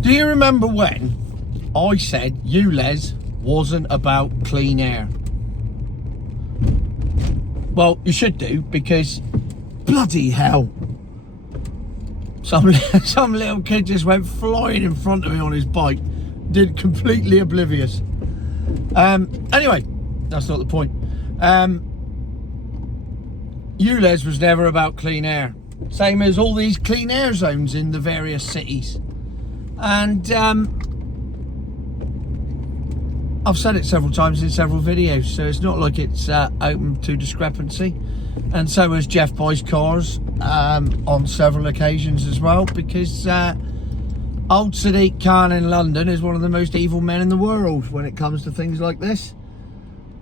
Do you remember when I said Ulez wasn't about clean air? Well, you should do, because bloody hell, some little kid just went flying in front of me on his bike, did completely oblivious. Anyway, that's not the point. Ulez was never about clean air, same as all these clean air zones in the various cities. And I've said it several times in several videos, so it's not like it's open to discrepancy. And so has Jeff buys cars on several occasions as well, because old Sadiq Khan in London is one of the most evil men in the world when it comes to things like this.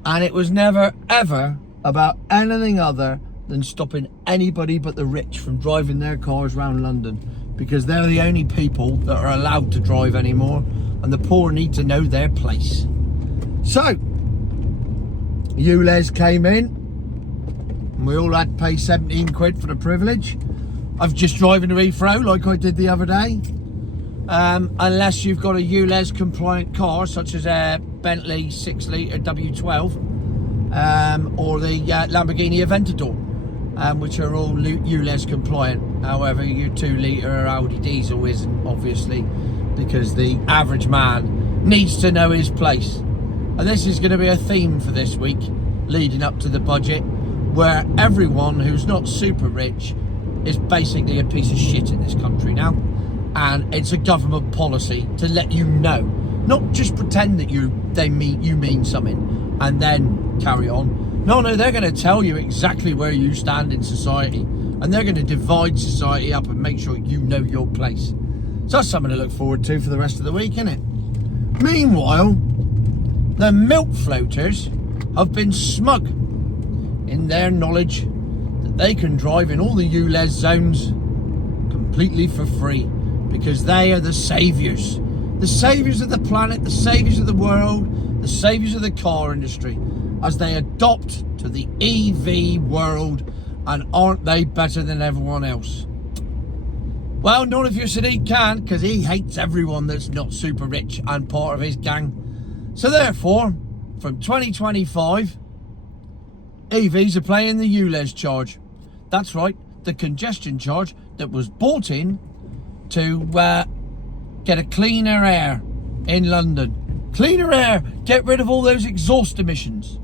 And it was never ever about anything other than stopping anybody but the rich from driving their cars around London, because they're the only people that are allowed to drive anymore, and the poor need to know their place. So Ulez came in and we all had to pay 17 quid for the privilege of just driving to Heathrow like I did the other day, unless you've got a Ulez compliant car such as a Bentley 6 litre W12 or the Lamborghini Aventador, which are all Ulez compliant. However, your 2 litre Audi diesel isn't, obviously, because the average man needs to know his place. And this is going to be a theme for this week, leading up to the budget, where everyone who's not super rich is basically a piece of shit in this country now. And it's a government policy to let you know, not just pretend that you mean something and then carry on. No, they're going to tell you exactly where you stand in society, and they're going to divide society up and make sure you know your place. So that's something to look forward to for the rest of the week, isn't it? Meanwhile, the milk floaters have been smug in their knowledge that they can drive in all the Ulez zones completely for free, because they are the saviours. The saviours of the planet, the saviours of the world, the saviours of the car industry, as they adopt to the EV world. And aren't they better than everyone else? Well, not if you're Sadiq Khan, because he hates everyone that's not super rich and part of his gang. So therefore, from 2025, EVs are paying the Ulez charge. That's right, the congestion charge that was bought in to get a cleaner air in London. Cleaner air, get rid of all those exhaust emissions.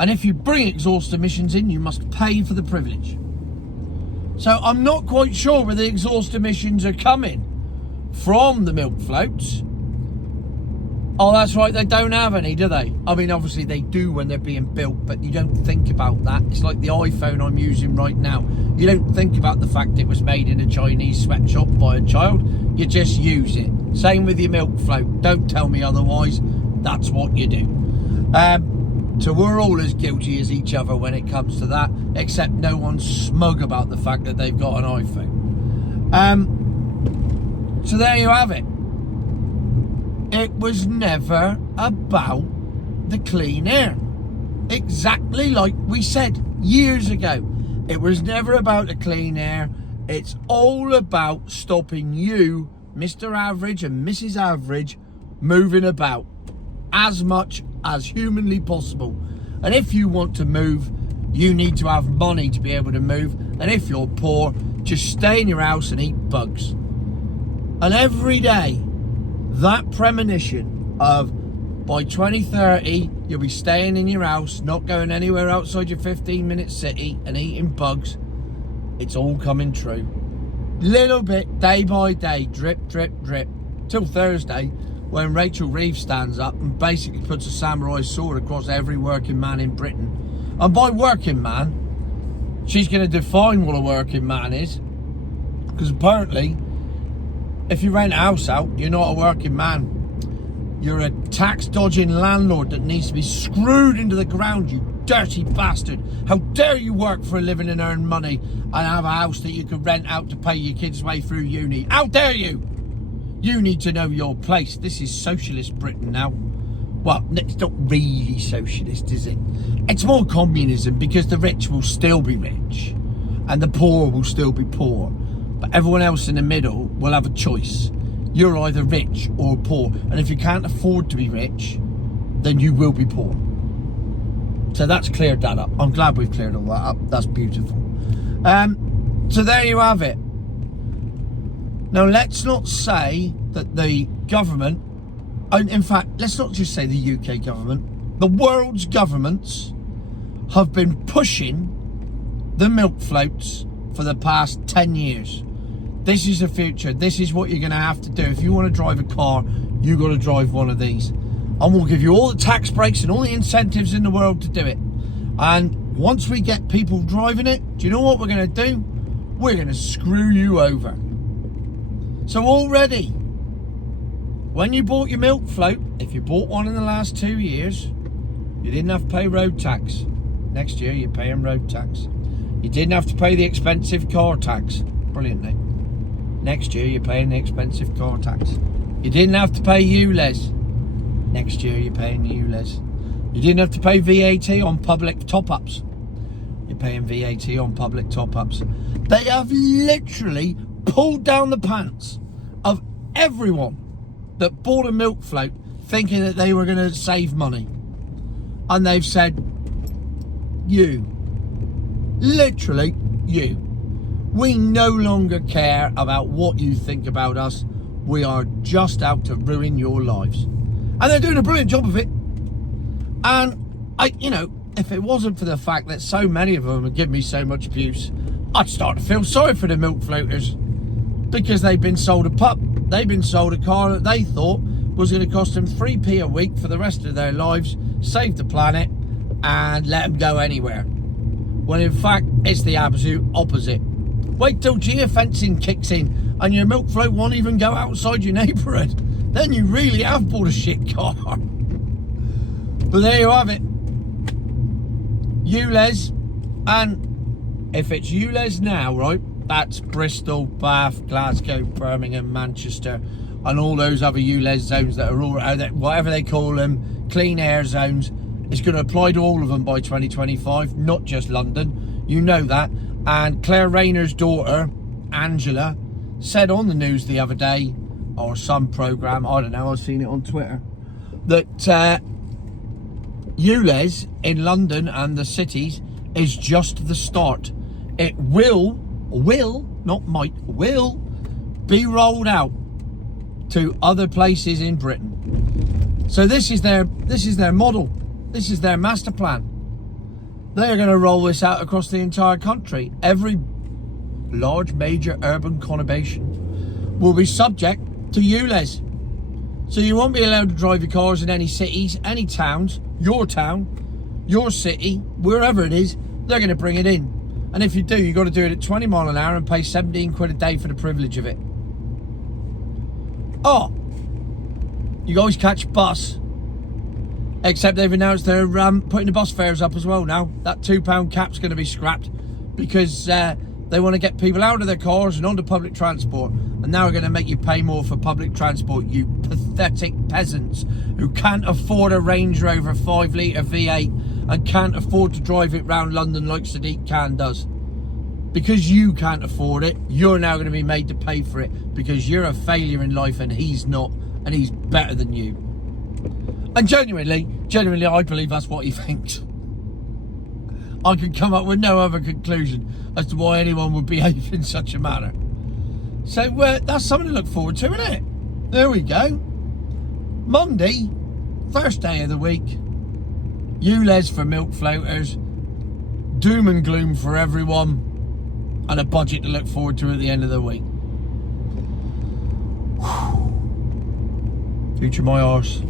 And if you bring exhaust emissions in, you must pay for the privilege. So I'm not quite sure where the exhaust emissions are coming from the milk floats. Oh, that's right, they don't have any, do they? I mean, obviously they do when they're being built, but you don't think about that. It's like the iPhone I'm using right now. You don't think about the fact it was made in a Chinese sweatshop by a child. You just use it. Same with your milk float. Don't tell me otherwise. That's what you do. So we're all as guilty as each other when it comes to that, except no one's smug about the fact that they've got an iPhone. So there you have it. It was never about the clean air. Exactly like we said years ago. It was never about the clean air. It's all about stopping you, Mr. Average and Mrs. Average, moving about as much as humanly possible. And if you want to move, you need to have money to be able to move. And if you're poor, just stay in your house and eat bugs. And every day, that premonition of by 2030 you'll be staying in your house, not going anywhere outside your 15-minute city and eating bugs, it's all coming true. Little bit, day by day, drip, drip, drip, till Thursday, when Rachel Reeves stands up and basically puts a samurai sword across every working man in Britain. And by working man, she's going to define what a working man is, because apparently if you rent a house out, you're not a working man. You're a tax-dodging landlord that needs to be screwed into the ground, you dirty bastard. How dare you work for a living and earn money and have a house that you can rent out to pay your kids' way through uni? How dare you? You need to know your place. This is socialist Britain now. Well, it's not really socialist, is it? It's more communism, because the rich will still be rich and the poor will still be poor. But everyone else in the middle will have a choice. you're either rich or poor. And if you can't afford to be rich, then you will be poor. So that's cleared that up. I'm glad we've cleared all that up. That's beautiful. So there you have it. Now, let's not say that the government, and in fact, let's not just say the UK government, the world's governments have been pushing the milk floats for the past 10 years. This is the future. This is what you're going to have to do. If you want to drive a car, you've got to drive one of these. And we'll give you all the tax breaks and all the incentives in the world to do it. And once we get people driving it, do you know what we're going to do? We're going to screw you over. So already, when you bought your milk float, if you bought one in the last 2 years, you didn't have to pay road tax. Next year, you're paying road tax. You didn't have to pay the expensive car tax. Brilliantly. Next year, you're paying the expensive car tax. You didn't have to pay Ulez. Next year, you're paying Ulez. You didn't have to pay VAT on public top-ups. You're paying VAT on public top-ups. They have literally pulled down the pants of everyone that bought a milk float thinking that they were going to save money. And they've said, you. Literally, you. We no longer care about what you think about us. We are just out to ruin your lives. And they're doing a brilliant job of it. And if it wasn't for the fact that so many of them would give me so much abuse, I'd start to feel sorry for the milk floaters, because they've been sold a pup. They've been sold a car that they thought was going to cost them 3p a week for the rest of their lives, save the planet, and let them go anywhere. When in fact, it's the absolute opposite. Wait till geofencing kicks in and your milk float won't even go outside your neighbourhood. Then you really have bought a shit car. But there you have it. Ulez. And if it's Ulez now, right, that's Bristol, Bath, Glasgow, Birmingham, Manchester, and all those other Ulez zones that are all, whatever they call them, clean air zones. It's going to apply to all of them by 2025, not just London. You know that. And Claire Rayner's daughter, Angela, said on the news the other day, or some programme, I don't know, I've seen it on Twitter, that Ulez in London and the cities is just the start. It will, not might, will be rolled out to other places in Britain. So this is their model. This is their master plan. They're going to roll this out across the entire country. Every large major urban conurbation will be subject to Ulez. So you won't be allowed to drive your cars in any cities, any towns, your town, your city, wherever it is. They're going to bring it in. And if you do, you've got to do it at 20 mile an hour and pay 17 quid a day for the privilege of it. Oh, you guys catch bus. Except they've announced they're putting the bus fares up as well now. That £2 cap's going to be scrapped because they want to get people out of their cars and onto public transport. And now we're going to make you pay more for public transport, you pathetic peasants who can't afford a Range Rover 5 litre V8 and can't afford to drive it round London like Sadiq Khan does. Because you can't afford it, you're now going to be made to pay for it because you're a failure in life and he's not, and he's better than you. And genuinely, I believe that's what he thinks. I can come up with no other conclusion as to why anyone would behave in such a manner. So that's something to look forward to, isn't it? There we go. Monday, first day of the week. Ulez for milk floaters. Doom and gloom for everyone. And a budget to look forward to at the end of the week. Future my arse.